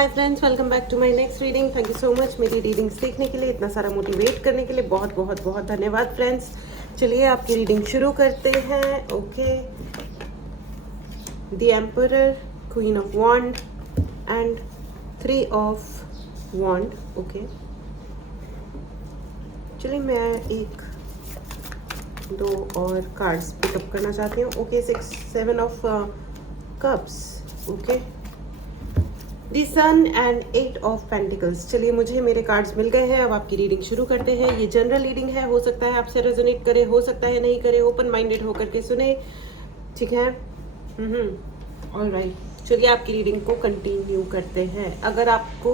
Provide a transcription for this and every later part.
Hi friends, welcome back to my next reading. Thank you so much मेरी readings देखने के लिए, इतना सारा मोटिवेट करने के लिए बहुत बहुत बहुत धन्यवाद फ्रेंड्स। चलिए आपकी रीडिंग शुरू करते हैं। Okay, the emperor, queen of wands and 3 of wands. Okay, चलिए मैं एक दो और कार्ड्स पिकअप करना चाहती हूँ। Okay, 6 7 of cups. Okay, the sun and 8 of pentacles. चलिए मुझे मेरे कार्ड्स मिल गए हैं, अब आपकी रीडिंग शुरू करते हैं। ये जनरल रीडिंग है, हो सकता है आपसे रेजोनेट करे, हो सकता है नहीं करे, ओपन माइंडेड होकर के सुने, ठीक है। ऑलराइट, चलिए आपकी रीडिंग को कंटिन्यू करते हैं। अगर आपको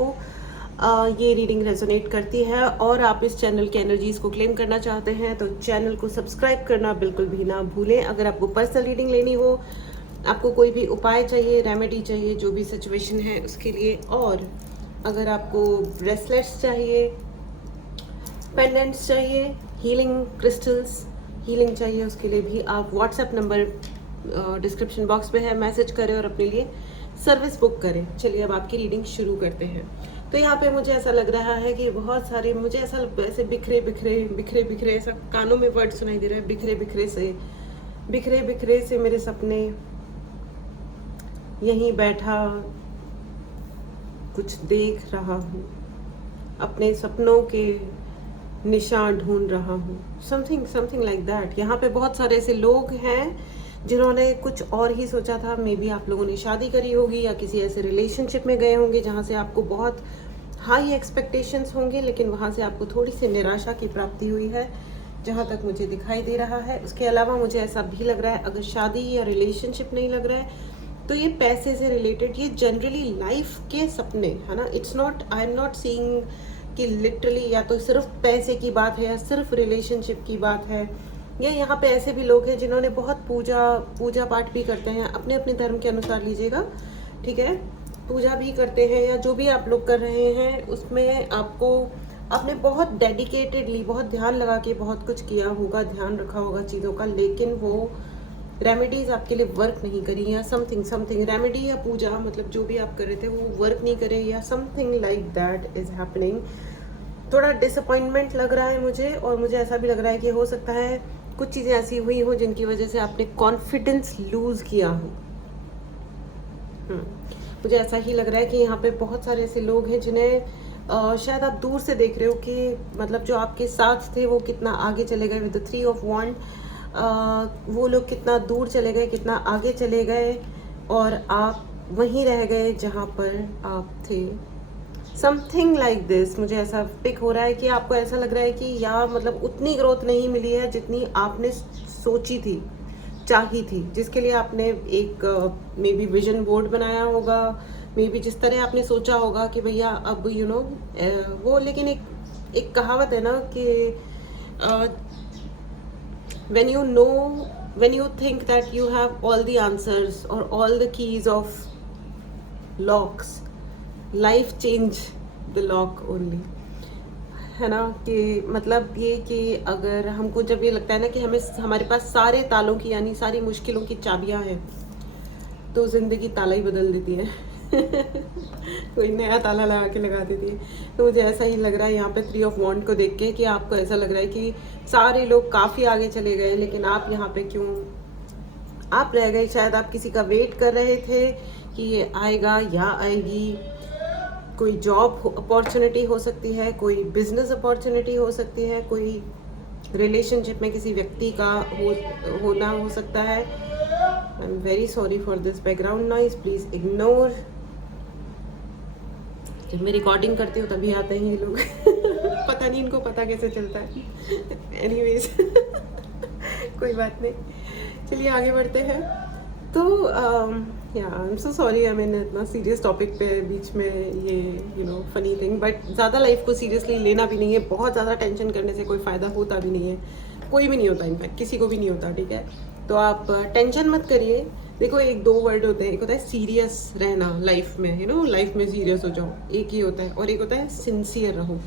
ये रीडिंग रेजोनेट करती है और आप इस चैनल की एनर्जीज को क्लेम करना चाहते हैं तो चैनल को सब्सक्राइब करना बिल्कुल भी ना भूलें। अगर आपको पर्सनल रीडिंग लेनी हो, आपको कोई भी उपाय चाहिए, रेमेडी चाहिए, जो भी सिचुएशन है उसके लिए, और अगर आपको ब्रेसलेट्स चाहिए, पेंडेंट्स चाहिए, हीलिंग क्रिस्टल्स हीलिंग चाहिए, उसके लिए भी आप व्हाट्सएप नंबर डिस्क्रिप्शन बॉक्स पे है, मैसेज करें और अपने लिए सर्विस बुक करें। चलिए अब आपकी रीडिंग शुरू करते हैं। तो यहाँ पे मुझे ऐसा लग रहा है कि बहुत सारे, मुझे ऐसा ऐसे बिखरे बिखरे बिखरे बिखरे ऐसा कानों में वर्ड सुनाई दे रहा है, बिखरे बिखरे से मेरे सपने, यहीं बैठा कुछ देख रहा हूँ, अपने सपनों के निशान ढूंढ रहा हूँ, समथिंग लाइक दैट। यहाँ पे बहुत सारे ऐसे लोग हैं जिन्होंने कुछ और ही सोचा था। मे बी आप लोगों ने शादी करी होगी या किसी ऐसे रिलेशनशिप में गए होंगे जहाँ से आपको बहुत हाई एक्सपेक्टेशंस होंगे, लेकिन वहाँ से आपको थोड़ी सी निराशा की प्राप्ति हुई है, जहाँ तक मुझे दिखाई दे रहा है। उसके अलावा मुझे ऐसा भी लग रहा है, अगर शादी या रिलेशनशिप नहीं लग रहा है तो ये पैसे से रिलेटेड, ये जनरली लाइफ के सपने है ना। It's not, I am not seeing कि लिटरली या तो सिर्फ पैसे की बात है या सिर्फ रिलेशनशिप की बात है। या यहाँ पे ऐसे भी लोग हैं जिन्होंने बहुत पूजा पाठ भी करते हैं, अपने अपने धर्म के अनुसार लीजिएगा, ठीक है। पूजा भी करते हैं या जो भी आप लोग कर रहे हैं उसमें आपको आपने बहुत डेडिकेटेडली, बहुत ध्यान लगा के बहुत कुछ किया होगा, ध्यान रखा होगा चीज़ों का, लेकिन वो रेमेडीज आपके लिए वर्क नहीं करी, या समथिंग रेमेडी या पूजा, मतलब जो भी आप कर रहे थे वो वर्क नहीं करे, या something like that is happening. थोड़ा डिसअपॉइंटमेंट लग रहा है मुझे, और मुझे ऐसा भी लग रहा है कि हो सकता है कुछ चीज़ें ऐसी हुई हो जिनकी वजह से आपने कॉन्फिडेंस लूज किया हो। मुझे ऐसा ही लग रहा है कि यहाँ पे बहुत सारे ऐसे लोग हैं जिन्हें शायद आप दूर से देख रहे हो कि मतलब जो आपके साथ थे वो कितना आगे चले गए विद द 3 ऑफ वॉन्ड। वो लोग कितना दूर चले गए, कितना आगे चले गए, और आप वहीं रह गए जहाँ पर आप थे। समथिंग लाइक दिस मुझे ऐसा पिक हो रहा है कि आपको ऐसा लग रहा है कि या मतलब उतनी ग्रोथ नहीं मिली है जितनी आपने सोची थी, चाही थी, जिसके लिए आपने एक मे बी विजन बोर्ड बनाया होगा, मे बी जिस तरह आपने सोचा होगा कि भैया अब वो। लेकिन एक कहावत है ना कि when you think that you have all the answers or all the keys of locks, life change the lock only, है ना। कि मतलब ये कि अगर हमको जब ये लगता है ना कि हमारे पास सारे तालों की, यानी सारी मुश्किलों की चाबियां हैं, तो जिंदगी ताला ही बदल देती है कोई नया ताला लगा के लगा देती है। तो मुझे ऐसा ही लग रहा है यहाँ पे 3 ऑफ वॉन्ड को देख के कि आपको ऐसा लग रहा है कि सारे लोग काफ़ी आगे चले गए, लेकिन आप यहाँ पे क्यों आप रह गए। शायद आप किसी का वेट कर रहे थे कि ये आएगा या आएगी। कोई जॉब अपॉर्चुनिटी हो सकती है, कोई बिजनेस अपॉर्चुनिटी हो सकती है, कोई रिलेशनशिप में किसी व्यक्ति का होना हो सकता है। I am very sorry for this background noise, please ignore. जब मैं रिकॉर्डिंग करती हूँ तभी आते हैं ये लोग पता नहीं इनको पता कैसे चलता है। एनीवेज कोई बात नहीं, चलिए आगे बढ़ते हैं। तो या I am so sorry, I mean इतना सीरियस टॉपिक पे बीच में ये फनी थिंग, बट ज़्यादा लाइफ को सीरियसली लेना भी नहीं है। बहुत ज़्यादा टेंशन करने से कोई फ़ायदा होता भी नहीं है, कोई भी नहीं होता, इनफैक्ट किसी को भी नहीं होता, ठीक है। तो आप टेंशन मत करिए। देखो, एक दो वर्ड होते हैं, एक होता है सीरियस रहना लाइफ में, लाइफ में सीरियस हो जाओ, एक ही होता है, और एक होता है सिंसियर रहो।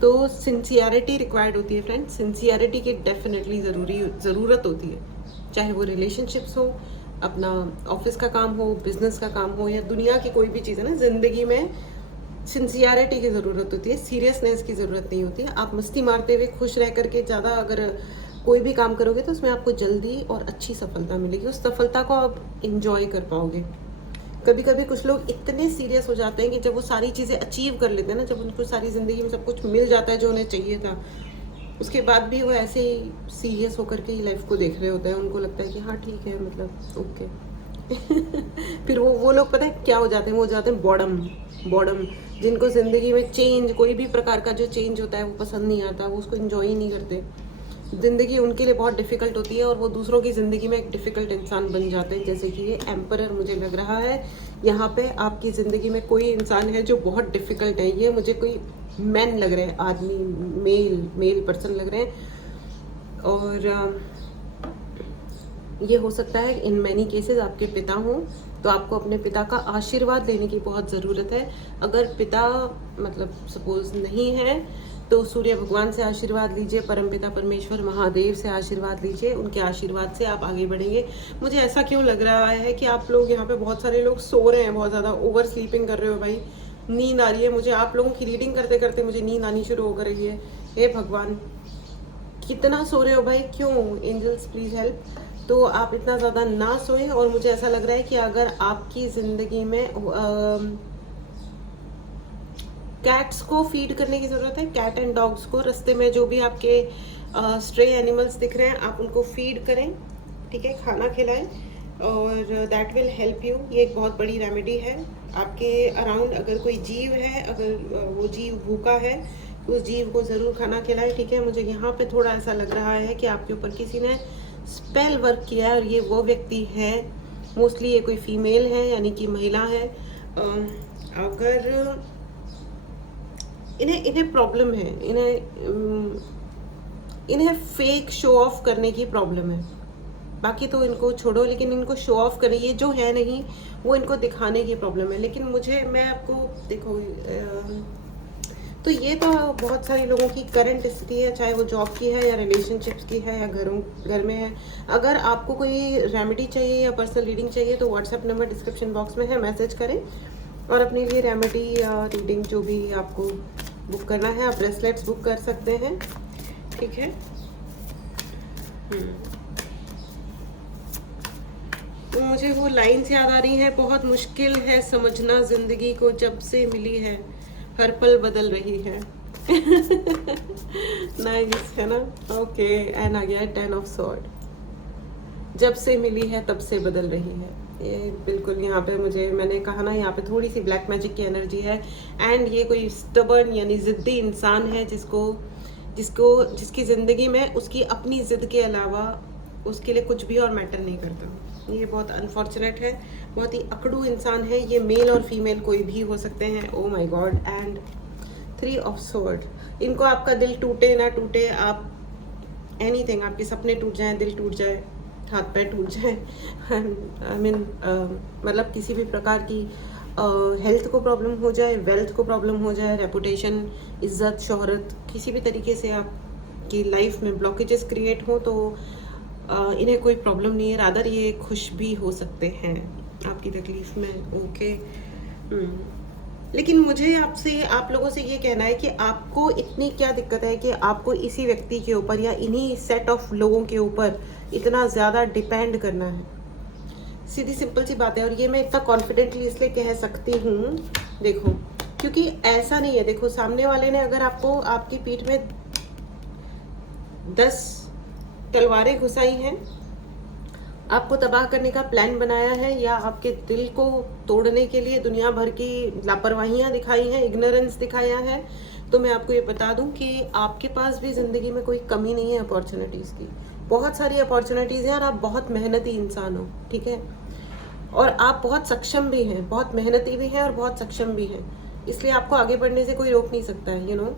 तो सिंसियरिटी रिक्वायर्ड होती है फ्रेंड्स, सिंसियरिटी की डेफिनेटली ज़रूरत होती है, चाहे वो रिलेशनशिप्स हो, अपना ऑफिस का काम हो, बिजनेस का काम हो, या दुनिया की कोई भी चीज़ है ना ज़िंदगी में, सिंसियरिटी की ज़रूरत होती है, सीरियसनेस की ज़रूरत नहीं होती है। आप मस्ती मारते हुए खुश रह करके ज़्यादा अगर कोई भी काम करोगे तो उसमें आपको जल्दी और अच्छी सफलता मिलेगी, उस सफलता को आप इंजॉय कर पाओगे। कभी कभी कुछ लोग इतने सीरियस हो जाते हैं कि जब वो सारी चीज़ें अचीव कर लेते हैं ना, जब उनको सारी ज़िंदगी में सब कुछ मिल जाता है जो उन्हें चाहिए था, उसके बाद भी वो ऐसे ही सीरियस होकर के ही लाइफ को देख रहे होते हैं। उनको लगता है कि हाँ ठीक है, मतलब ओके। फिर वो लोग पता है क्या हो जाते हैं, वो हो जाते हैं बॉडम बॉडम, जिनको ज़िंदगी में चेंज, कोई भी प्रकार का जो चेंज होता है वो पसंद नहीं आता, वो उसको इन्जॉय ही नहीं करते। ज़िंदगी उनके लिए बहुत डिफ़िकल्ट होती है और वो दूसरों की ज़िंदगी में एक डिफ़िकल्ट इंसान बन जाते हैं। जैसे कि ये एम्परर मुझे लग रहा है, यहाँ पे आपकी ज़िंदगी में कोई इंसान है जो बहुत डिफ़िकल्ट है। ये मुझे कोई मैन लग रहे हैं, आदमी, मेल पर्सन लग रहे हैं। और ये हो सकता है इन मैनी केसेस आपके पिता हों, तो आपको अपने पिता का आशीर्वाद लेने की बहुत ज़रूरत है। अगर पिता मतलब सपोज़ नहीं है तो सूर्य भगवान से आशीर्वाद लीजिए, परमपिता परमेश्वर महादेव से आशीर्वाद लीजिए, उनके आशीर्वाद से आप आगे बढ़ेंगे। मुझे ऐसा क्यों लग रहा है कि आप लोग यहाँ पे बहुत सारे लोग सो रहे हैं, बहुत ज़्यादा ओवर स्लीपिंग कर रहे हो भाई, नींद आ रही है। मुझे आप लोगों की रीडिंग करते करते मुझे नींद आनी शुरू हो रही है। हे भगवान, कितना सो रहे हो भाई, क्यों? Angels please help. तो आप इतना ज़्यादा ना सोएं। और मुझे ऐसा लग रहा है कि अगर आपकी ज़िंदगी में कैट्स को फीड करने की ज़रूरत है, कैट एंड डॉग्स को, रास्ते में जो भी आपके स्ट्रे एनिमल्स दिख रहे हैं आप उनको फीड करें, ठीक है, खाना खिलाएं, और दैट विल हेल्प यू। ये एक बहुत बड़ी रेमेडी है। आपके अराउंड अगर कोई जीव है, अगर वो जीव भूखा है, तो उस जीव को ज़रूर खाना खिलाएं, ठीक है। मुझे यहाँ पे थोड़ा ऐसा लग रहा है कि आपके ऊपर किसी ने स्पेल वर्क किया है और ये वो व्यक्ति है, मोस्टली ये कोई फीमेल है, यानी कि महिला है। अगर इन्हें प्रॉब्लम है, इन्हें फेक शो ऑफ करने की प्रॉब्लम है। बाकी तो इनको छोड़ो, लेकिन इनको शो ऑफ करने, ये जो है नहीं वो इनको दिखाने की प्रॉब्लम है। लेकिन मैं आपको देखो, तो ये तो बहुत सारे लोगों की करंट स्थिति है, चाहे वो जॉब की है या रिलेशनशिप्स की है या घर में है। अगर आपको कोई रेमेडी चाहिए या पर्सनल रीडिंग चाहिए तो व्हाट्सएप नंबर डिस्क्रिप्शन बॉक्स में है, मैसेज करें और अपने लिए रेमेडी या रीडिंग जो भी आपको बुक करना है, आप ब्रेसलेट्स बुक कर सकते हैं, ठीक है। तो मुझे वो लाइन्स याद आ रही हैं, बहुत मुश्किल है समझना जिंदगी को, जब से मिली है हर पल बदल रही है। नाइस है ना। ओके, एंड आ गया 10 ऑफ स्वॉर्ड, जब से मिली है तब से बदल रही है। ये बिल्कुल यहाँ पे मैंने कहा ना, यहाँ पे थोड़ी सी ब्लैक मैजिक की एनर्जी है। एंड ये कोई स्टबर्न यानी ज़िद्दी इंसान है जिसकी ज़िंदगी में उसकी अपनी ज़िद के अलावा उसके लिए कुछ भी और मैटर नहीं करता। ये बहुत अनफॉर्चुनेट है, बहुत ही अकड़ू इंसान है। ये मेल और फीमेल कोई भी हो सकते हैं। Oh my God. And 3 of sword, इनको आपका दिल टूटे ना टूटे, आप एनीथिंग, आपके सपने टूट जाएं, दिल टूट जाए, हाथ पैर टूट जाए, आई मीन मतलब किसी भी प्रकार की हेल्थ को प्रॉब्लम हो जाए, वेल्थ को प्रॉब्लम हो जाए, रेपुटेशन, इज्जत, शोहरत, किसी भी तरीके से आपकी लाइफ में ब्लॉकेजेस क्रिएट हो तो इन्हें कोई प्रॉब्लम नहीं है, रादर ये खुश भी हो सकते हैं आपकी तकलीफ में। ओके। लेकिन मुझे आप लोगों से ये कहना है कि आपको इतनी क्या दिक्कत है कि आपको इसी व्यक्ति के ऊपर या इन्हीं सेट ऑफ लोगों के ऊपर इतना ज़्यादा डिपेंड करना है। सीधी सिंपल सी बात है। और ये मैं इतना कॉन्फिडेंटली इसलिए कह सकती हूँ, देखो, क्योंकि ऐसा नहीं है, देखो सामने वाले ने अगर आपको आपकी पीठ में 10 तलवारें घुसाई हैं, आपको तबाह करने का प्लान बनाया है, या आपके दिल को तोड़ने के लिए दुनिया भर की लापरवाहियाँ दिखाई हैं, इग्नोरेंस दिखाया है, तो मैं आपको ये बता दूं कि आपके पास भी ज़िंदगी में कोई कमी नहीं है अपॉर्चुनिटीज़ की। बहुत सारी अपॉर्चुनिटीज़ हैं और आप बहुत मेहनती इंसान हो, ठीक है। और आप बहुत सक्षम भी हैं, बहुत मेहनती भी हैं और बहुत सक्षम भी हैं, इसलिए आपको आगे बढ़ने से कोई रोक नहीं सकता है, यू नो।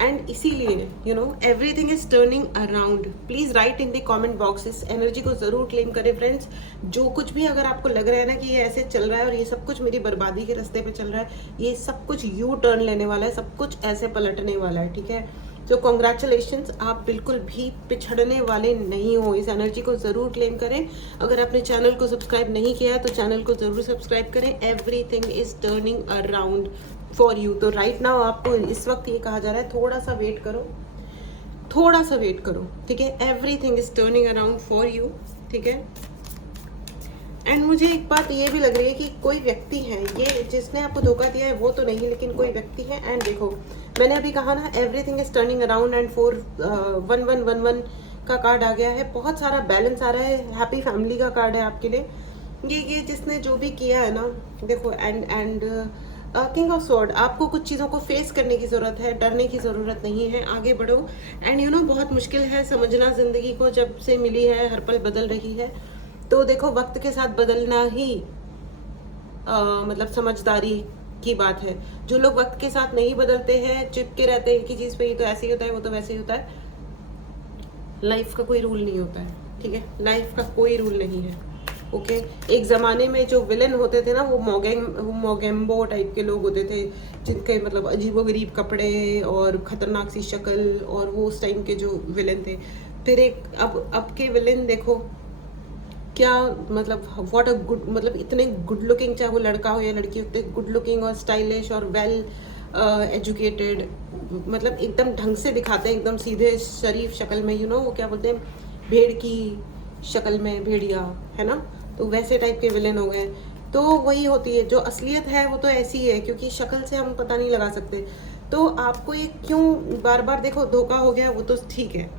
एंड इसीलिए everything is turning around. Please write in the comment box, इस एनर्जी को ज़रूर क्लेम करें फ्रेंड्स। जो कुछ भी अगर आपको लग रहा है ना कि ये ऐसे चल रहा है और ये सब कुछ मेरी बर्बादी के रास्ते पे चल रहा है, ये सब कुछ यू टर्न लेने वाला है, सब कुछ ऐसे पलटने वाला है, ठीक है। तो कॉन्ग्रेचुलेशंस, आप बिल्कुल भी पिछड़ने वाले नहीं हो। इस एनर्जी को ज़रूर क्लेम करें। अगर आपने चैनल को सब्सक्राइब नहीं किया है तो चैनल को ज़रूर सब्सक्राइब करें। Everything is turning around for you. तो राइट नाउ आपको इस वक्त ये कहा जा रहा है थोड़ा सा वेट करो, थोड़ा सा वेट करो, ठीक है। Everything is turning around for you, ठीक है। एंड मुझे एक बात ये भी लग रही है कि कोई व्यक्ति है ये जिसने आपको धोखा दिया है, वो तो नहीं, लेकिन कोई व्यक्ति है। एंड देखो मैंने अभी कहा ना everything is turning around and 4111 का कार्ड आ गया है, बहुत सारा बैलेंस आ रहा है, हैप्पी फैमिली का कार्ड है आपके लिए। ये जिसने जो भी किया है ना, देखो एंड किंग ऑफ स्वॉर्ड, आपको कुछ चीज़ों को फेस करने की ज़रूरत है, डरने की ज़रूरत नहीं है, आगे बढ़ो। एंड यू नो बहुत मुश्किल है समझना ज़िंदगी को, जब से मिली है हर पल बदल रही है। तो देखो वक्त के साथ बदलना ही मतलब समझदारी की बात है। जो लोग वक्त के साथ नहीं बदलते हैं, चिपके रहते हैं एक ही चीज़ पे, ये तो ऐसे ही होता है, वो तो वैसे ही होता है, लाइफ का कोई रूल नहीं होता है, ठीक है। लाइफ का कोई रूल नहीं है, ओके। एक ज़माने में जो विलन होते थे ना, वो मोगेम्बो टाइप के लोग होते थे, जिनके मतलब अजीबोगरीब कपड़े और ख़तरनाक सी शक्ल, और वो उस टाइम के जो विलन थे। फिर एक अब के विलन देखो क्या, मतलब व्हाट अ गुड, मतलब इतने गुड लुकिंग, चाहे वो लड़का हो या लड़की, होते गुड लुकिंग और स्टाइलिश और वेल एजुकेटेड, मतलब एकदम ढंग से दिखाते हैं, एकदम सीधे शरीफ शक्ल में, यू नो वो क्या बोलते हैं, भेड़ की शक्ल में भेड़िया, है ना, तो वैसे टाइप के विलेन हो गए। तो वही होती है जो असलियत है, वो तो ऐसी है, क्योंकि शक्ल से हम पता नहीं लगा सकते। तो आपको ये क्यों बार बार देखो धोखा हो गया, वो तो ठीक है,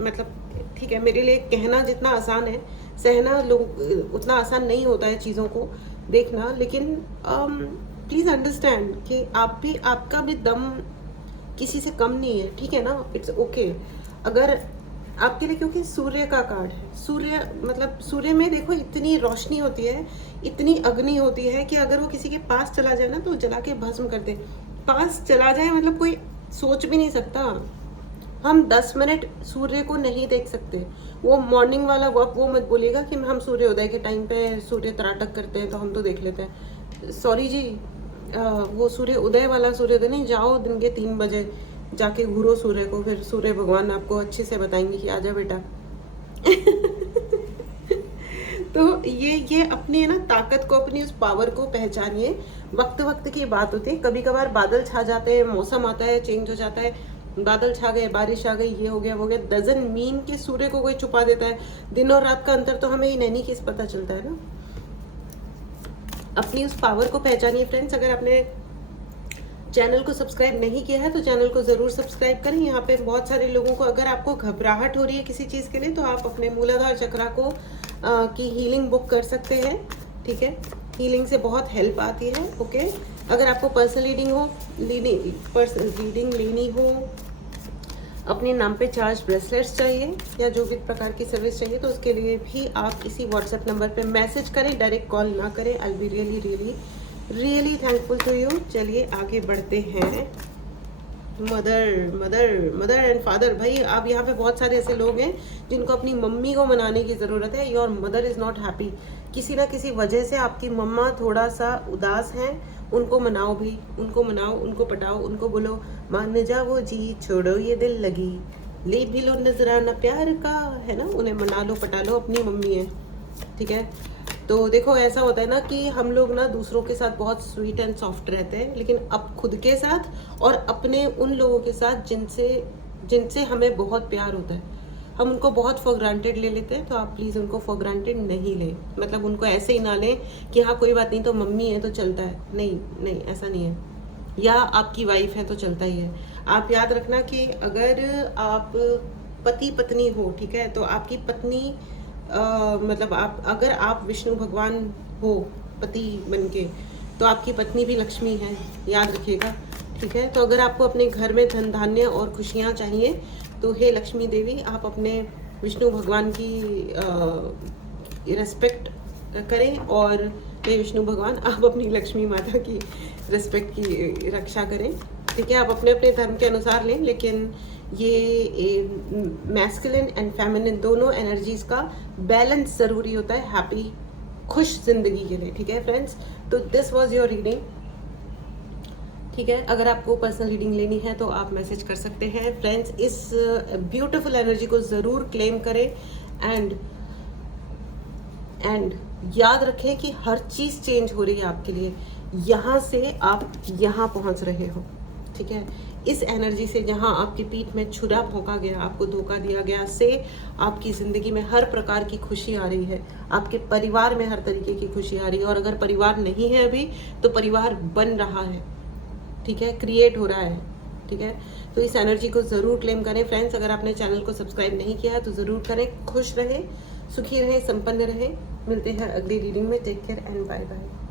मतलब ठीक है, मेरे लिए कहना जितना आसान है, सहना लोग उतना आसान नहीं होता है चीज़ों को देखना। लेकिन प्लीज़ अंडरस्टैंड कि आप भी, आपका भी दम किसी से कम नहीं है, ठीक है ना, इट्स ओके। अगर आपके लिए, क्योंकि सूर्य का कार्ड है, सूर्य मतलब सूर्य में देखो इतनी रोशनी होती है, इतनी अग्नि होती है कि अगर वो किसी के पास चला जाए ना तो जला के भस्म कर दे। पास चला जाए मतलब कोई सोच भी नहीं सकता। हम 10 मिनट सूर्य को नहीं देख सकते। वो मॉर्निंग वाला वो मत बोलिएगा कि हम सूर्योदय के टाइम पे सूर्य तराटक करते हैं तो हम तो देख लेते हैं, सॉरी जी, वो सूर्य उदय वाला सूर्योदय नहीं, जाओ दिन के 3 बजे जाके घूरो सूर्य को, फिर सूर्य भगवान आपको अच्छे से बताएंगे कि आजा बेटा। तो ये अपनी ना ताकत को, अपनी उस पावर को पहचानिए। वक्त वक्त की बात होती है, कभी कभार बादल छा जाते हैं, मौसम आता है, चेंज हो जाता है, बादल छा गए, बारिश आ गई, ये हो गया वो गया, डजंट मीन कि सूर्य को कोई छुपा देता है। दिन और रात का अंतर तो हमें नैनी किस पता चलता है ना। अपनी उस पावर को पहचानिए फ्रेंड्स। अगर आपने चैनल को सब्सक्राइब नहीं किया है तो चैनल को ज़रूर सब्सक्राइब करें। यहाँ पे बहुत सारे लोगों को, अगर आपको घबराहट हो रही है किसी चीज़ के लिए, तो आप अपने मूलाधार चक्रा को की हीलिंग बुक कर सकते हैं, ठीक है। हीलिंग से बहुत हेल्प आती है, ओके। अगर आपको पर्सनल रीडिंग लेनी हो, अपने नाम पे चार्ज ब्रेसलेट्स चाहिए या जो भी प्रकार की सर्विस चाहिए, तो उसके लिए भी आप इसी व्हाट्सएप नंबर पे मैसेज करें, डायरेक्ट कॉल ना करें। I will be really thankful to you. चलिए आगे बढ़ते हैं। मदर एंड फादर, भाई आप यहाँ पे बहुत सारे ऐसे लोग हैं जिनको अपनी मम्मी को मनाने की ज़रूरत है। Your mother is not happy, किसी ना किसी वजह से आपकी मम्मा थोड़ा सा उदास हैं, उनको मनाओ भी, उनको मनाओ, उनको पटाओ, उनको बोलो मान जाओ जी, छोड़ो ये दिल लगी, ले भी लो नजराना प्यार का, है ना, उन्हें मना लो, पटा लो, अपनी मम्मी है, ठीक है। तो देखो ऐसा होता है ना कि हम लोग ना दूसरों के साथ बहुत स्वीट एंड सॉफ्ट रहते हैं, लेकिन अब खुद के साथ और अपने उन लोगों के साथ जिनसे हमें बहुत प्यार होता है, हम उनको बहुत फॉर ग्रांटेड ले लेते हैं। तो आप प्लीज़ उनको फॉर ग्रांटेड नहीं लें, मतलब उनको ऐसे ही ना लें कि हाँ कोई बात नहीं, तो मम्मी है तो चलता है, नहीं ऐसा नहीं है, या आपकी वाइफ है तो चलता ही है। आप याद रखना कि अगर आप पति पत्नी हो, ठीक है, तो आपकी पत्नी मतलब अगर आप विष्णु भगवान हो पति बनके, तो आपकी पत्नी भी लक्ष्मी है, याद रखिएगा, ठीक है। तो अगर आपको अपने घर में धन धान्य और खुशियाँ चाहिए, तो हे लक्ष्मी देवी, आप अपने विष्णु भगवान की रिस्पेक्ट करें, और हे विष्णु भगवान आप अपनी लक्ष्मी माता की रिस्पेक्ट की रक्षा करें, ठीक है। आप अपने अपने धर्म के अनुसार लें, लेकिन ये मैस्कुलिन एंड फेमिनिन दोनों एनर्जीज का बैलेंस ज़रूरी होता है हैप्पी खुश ज़िंदगी के लिए, ठीक है फ्रेंड्स। तो दिस वाज योर रीडिंग, ठीक है। अगर आपको पर्सनल रीडिंग लेनी है तो आप मैसेज कर सकते हैं फ्रेंड्स। इस ब्यूटीफुल एनर्जी को ज़रूर क्लेम करें, एंड याद रखें कि हर चीज़ चेंज हो रही है आपके लिए। यहाँ से आप यहाँ पहुँच रहे हो, ठीक है। इस एनर्जी से जहाँ आपकी पीठ में छुरा भोंका गया, आपको धोखा दिया गया, से आपकी ज़िंदगी में हर प्रकार की खुशी आ रही है, आपके परिवार में हर तरीके की खुशी आ रही है। और अगर परिवार नहीं है अभी तो परिवार बन रहा है, ठीक है, क्रिएट हो रहा है, ठीक है। तो इस एनर्जी को ज़रूर क्लेम करें फ्रेंड्स। अगर आपने चैनल को सब्सक्राइब नहीं किया है तो ज़रूर करें। खुश रहें, सुखी रहें, संपन्न रहें। मिलते हैं अगली रीडिंग में। Take care and bye bye.